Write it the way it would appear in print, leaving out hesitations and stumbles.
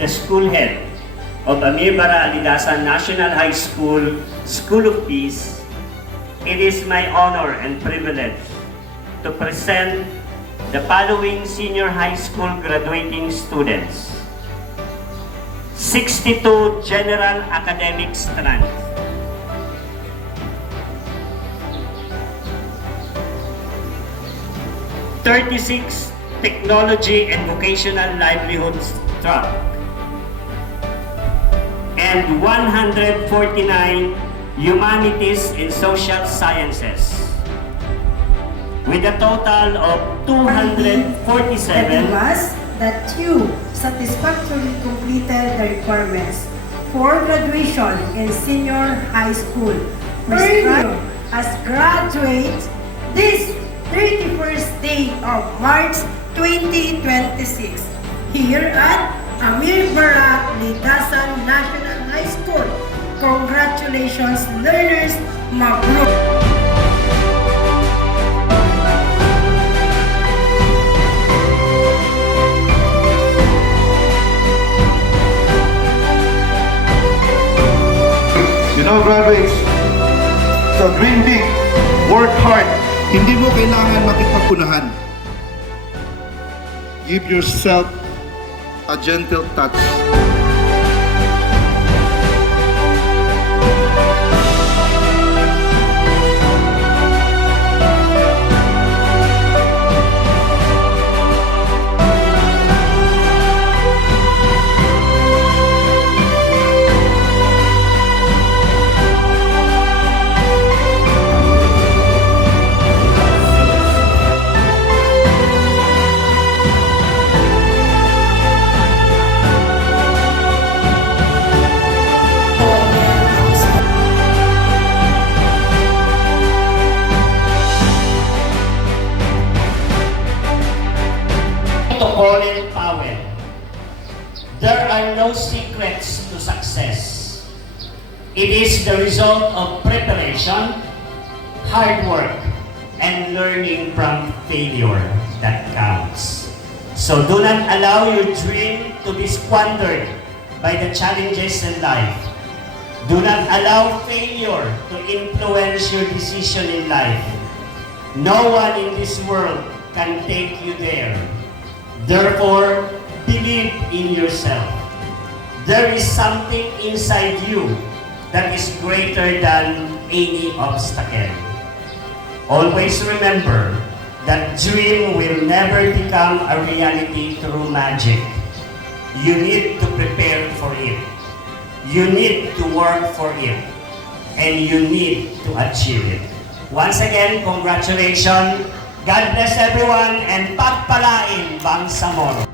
the school head of Amir Bara Alidasan National High School, School of Peace, it is my honor and privilege to present the following senior high school graduating students. 62 general academic strands. 36 technology and vocational livelihoods track, and 149 humanities and social sciences, with a total of 247. That you satisfactorily completed the requirements for graduation in senior high school prescribed as graduates this 31st day of March 2026 here at Amir Bara Alidasan National High School. Congratulations, learners! Mabruk! You know, graduates, so dream big, work hard. Hindi mo kailangan makipagpunahan. Give yourself a gentle touch. To Colin Powell, there are no secrets to success. It is the result of preparation, hard work, and learning from failure that counts. So do not allow your dream to be squandered by the challenges in life. Do not allow failure to influence your decision in life. No one in this world can take you there. Therefore, believe in yourself. There is something inside you that is greater than any obstacle. Always remember that dream will never become a reality through magic. You need to prepare for it. You need to work for it. And you need to achieve it. Once again, congratulations. God bless everyone and pagpalain Bangsamoro.